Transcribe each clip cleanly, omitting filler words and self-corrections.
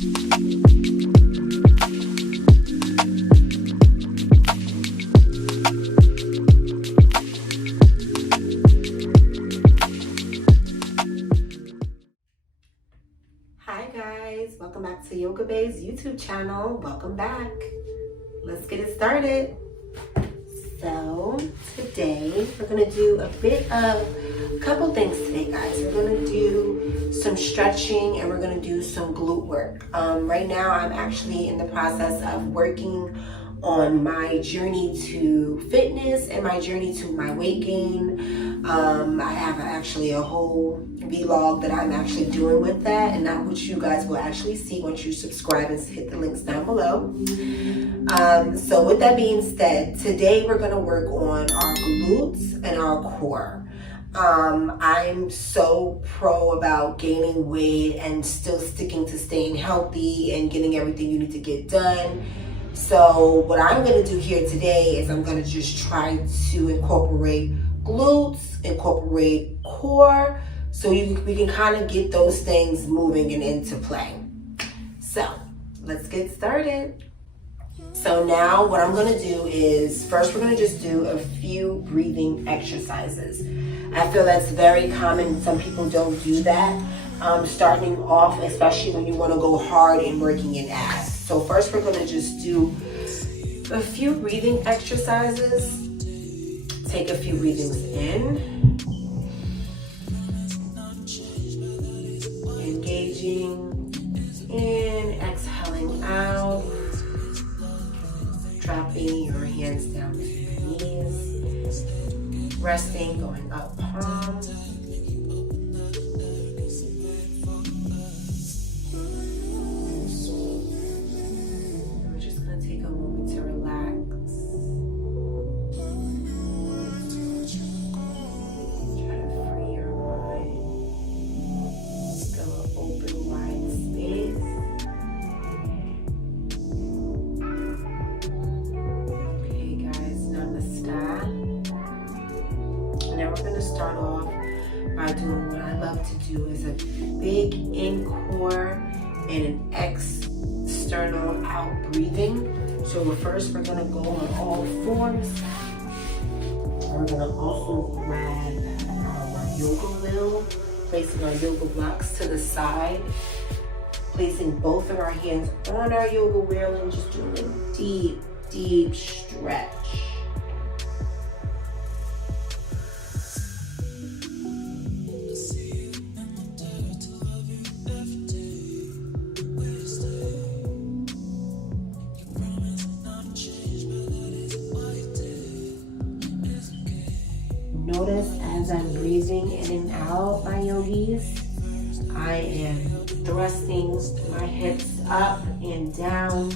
Welcome back to Yoga Bay's YouTube channel. Welcome back. Let's get it started. So today we're going to do a couple things today, guys. We're going to do some stretching and we're going to do some glute work. Right now I'm actually in the process of working on my journey to fitness and my journey to my weight gain. I have actually a whole vlog that I'm actually doing with that, and that which you guys will actually see once you subscribe and hit the links down below. So with that being said, today we're going to work on our glutes and our core. I'm so pro about gaining weight and still sticking to staying healthy and getting everything you need to get done. So what I'm going to do here today is I'm going to just try to incorporate glutes, incorporate core, so we can kind of get those things moving and into play. So let's get started. So now what I'm going to do is, first we're going to just do a few breathing exercises. I feel that's very common. Some people don't do that. Starting off, especially when you want to go hard in working in abs. So first we're going to just do a few breathing exercises. Take a few breathings in. Engaging in, exhaling out. Dropping your hands down to your knees. Resting, going up palm. We're just going to take a moment to relax. Try to free your mind. Feel an open, wide space. Okay, guys, Namaste. Now we're going to start off by doing what I love to do is a big in core and an external out breathing. So first we're going to go on all fours. We're going to also grab our yoga wheel, placing our yoga blocks to the side, placing both of our hands on our yoga wheel and just doing a deep, deep stretch. Notice as I'm breathing in and out, my yogis, I am thrusting my hips up and down,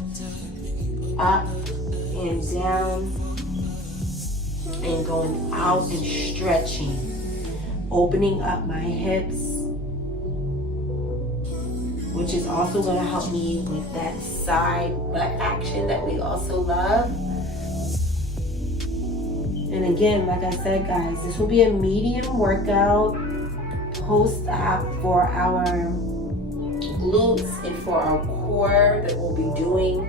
and going out and stretching, opening up my hips, which is also going to help me with that side butt action that we also love. And again, like I said, guys, this will be a medium workout post-op for our glutes and for our core that we'll be doing.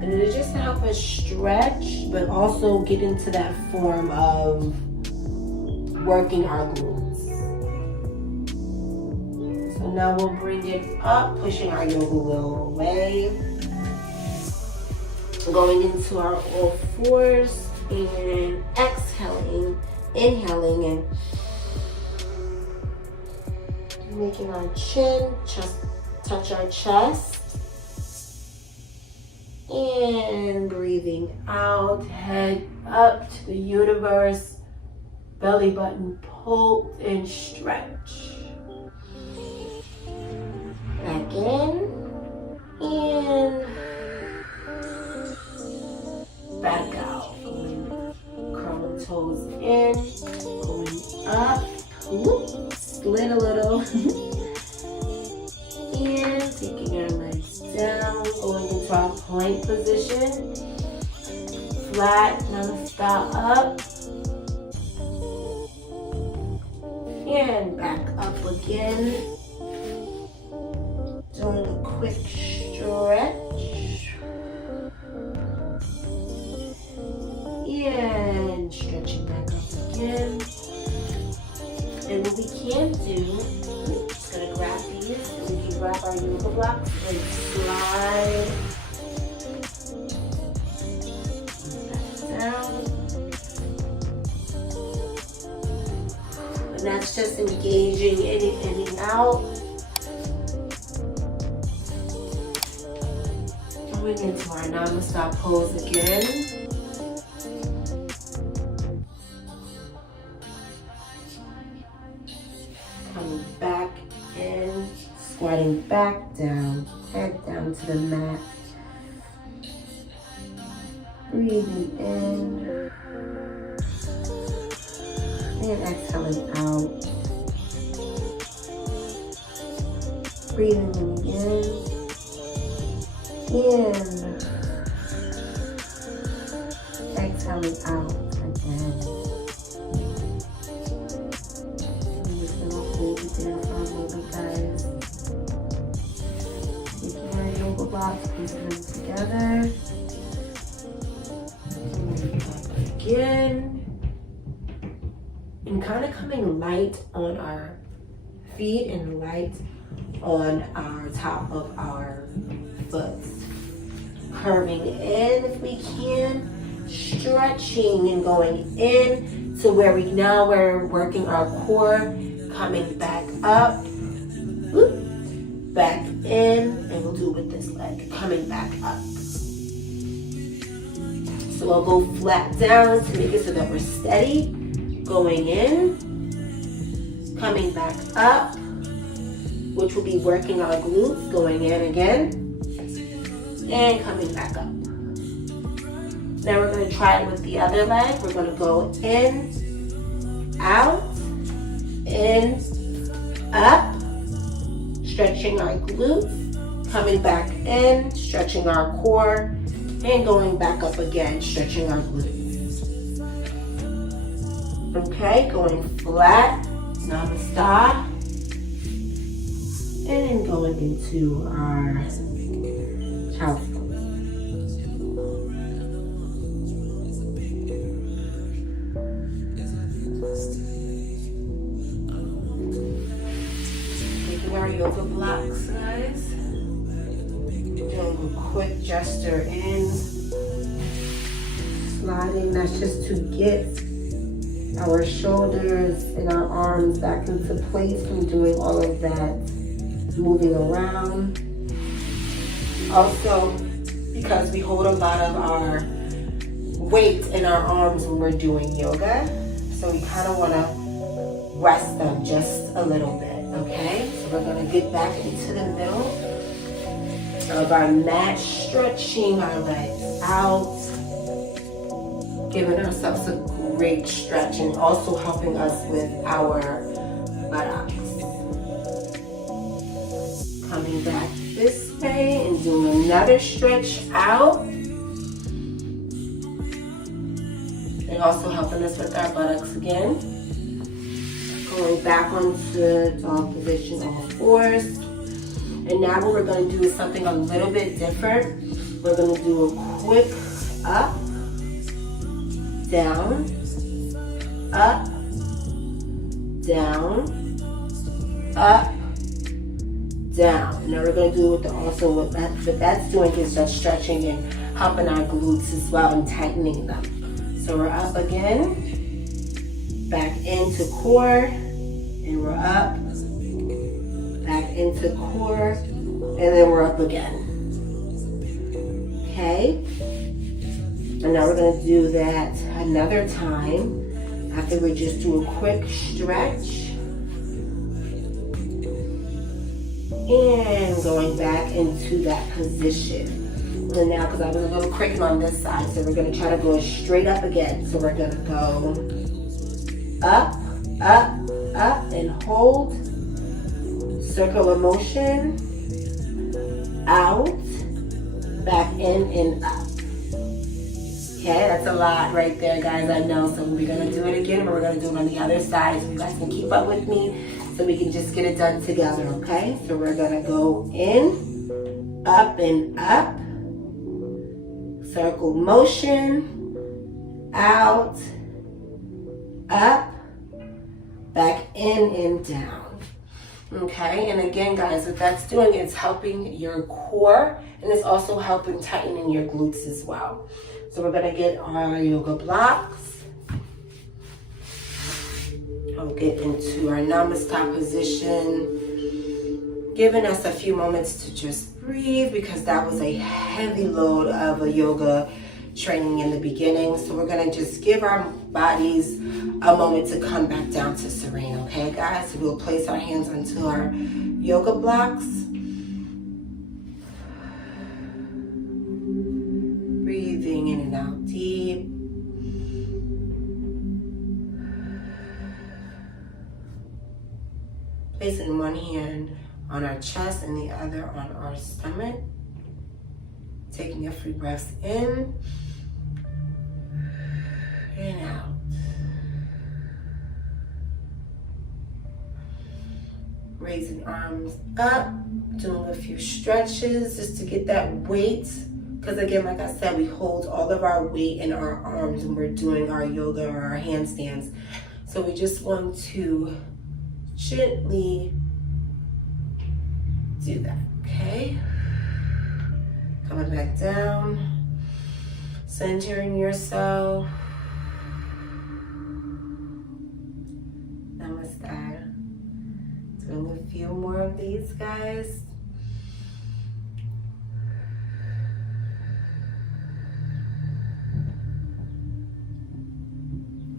And it is just to help us stretch, but also get into that form of working our glutes. So now we'll bring it up, pushing our yoga wheel away. Going into our all fours. And exhaling, inhaling, and making our chin just touch our chest. And breathing out, head up to the universe, belly button pulled and stretch. Back in, and back out. Toes in, going up, split a little, and taking our legs down, going into our plank position, flat, Namaste up, and back up again, doing the quick stretch. And stretching back up again. And what we can do, I'm just going to grab these and we can grab our yoga blocks and slide back down. And that's just engaging in and out. Going into our Namaste pose again. Coming back in, squatting back down, head down to the mat. Breathing in and exhaling out. Breathing in, exhaling out again. I'm just gonna hold it there for a moment, guys. Taking our yoga blocks, putting them together. Again. And kind of coming light on our feet and light on our top of our foot. Curving in if we can, stretching and going in to where we're working our core, coming back up, back in, and we'll do it with this leg, coming back up. So I'll go flat down to make it so that we're steady, going in, coming back up, which will be working our glutes, going in again, and coming back up. Now we're going to try it with the other leg. We're going to go in, out, in, up, stretching our glutes, coming back in, stretching our core, and going back up again, stretching our glutes. Okay, going flat, Namaste, and then going into our child's pose. Taking our yoga blocks, guys. Doing a quick gesture in, sliding. That's just to get our shoulders and our arms back into place from doing all of that moving around. Also, because we hold a lot of our weight in our arms when we're doing yoga, so we kind of want to rest them just a little bit, okay? So we're going to get back into the middle of our mat, stretching our legs out, giving ourselves a great stretch and also helping us with our buttocks. Coming back this way and doing another stretch out. And also helping us with our buttocks again. Going back onto dog position, all fours. And now what we're going to do is something a little bit different. We're going to do a quick up, down, up, down, up, down. Now we're going to do it also what that's doing is just stretching and helping our glutes as well and tightening them. So we're up again, back into core, and we're up, back into core, and then we're up again. Okay? And now we're going to do that another time after we just do a quick stretch. And going back into that position. And now, because I was a little cricket on this side, so we're going to try to go straight up again. So we're going to go up, up, up, and hold. Circle of motion. Out, back in, and up. Okay, that's a lot right there, guys, I know. So we're going to do it again, but we're going to do it on the other side so you guys can keep up with me so we can just get it done together, okay? So we're going to go in, up and up, circle motion, out, up, back in and down. Okay, and again guys, what that's doing is helping your core, and it's also helping tightening your glutes as well. So we're gonna get our yoga blocks. I'll get into our Namaste position, giving us a few moments to just breathe because that was a heavy load of a yoga training in the beginning. So we're gonna just give our bodies a moment to come back down to serene, okay guys? So we'll place our hands onto our yoga blocks. Breathing in and out deep. Placing one hand on our chest and the other on our stomach. Taking a few breaths in and out. Raising arms up, doing a few stretches just to get that weight. Because again, like I said, we hold all of our weight in our arms when we're doing our yoga or our handstands. So we just want to gently do that, okay? Coming back down, centering yourself. Namaste. Doing a few more of these, guys.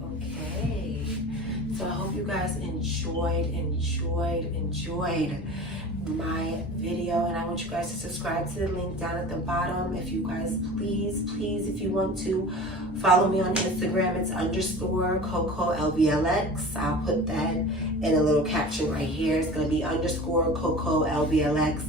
Okay. So I hope you guys enjoyed my video, and I want you guys to subscribe to the link down at the bottom. If you guys please, if you want to follow me on Instagram, it's _CocoLVLX. I'll put that in a little caption right here. It's going to be _CocoLVLX.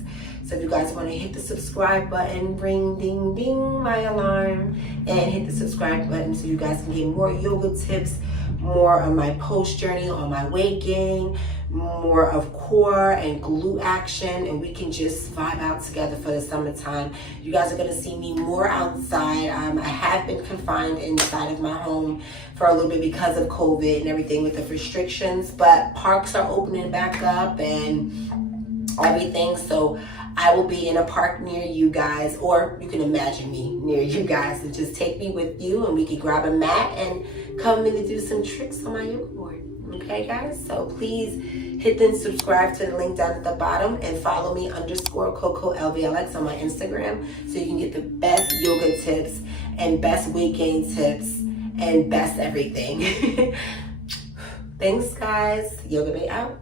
So if you guys want to hit the subscribe button, ring ding ding my alarm, and hit the subscribe button so you guys can get more yoga tips, more of my post journey on my weight gain, more of core and glute action, and we can just vibe out together for the summertime. You guys are going to see me more outside. I have been confined inside of my home for a little bit because of COVID and everything with the restrictions, but parks are opening back up and everything, so I will be in a park near you guys, or you can imagine me near you guys, and just take me with you and we can grab a mat and come in and do some tricks on my yoga board. Okay guys, so please hit the subscribe to the link down at the bottom and follow me _CocoLVLX on my Instagram so you can get the best yoga tips and best weight gain tips and best everything. Thanks guys, Yoga Bae out.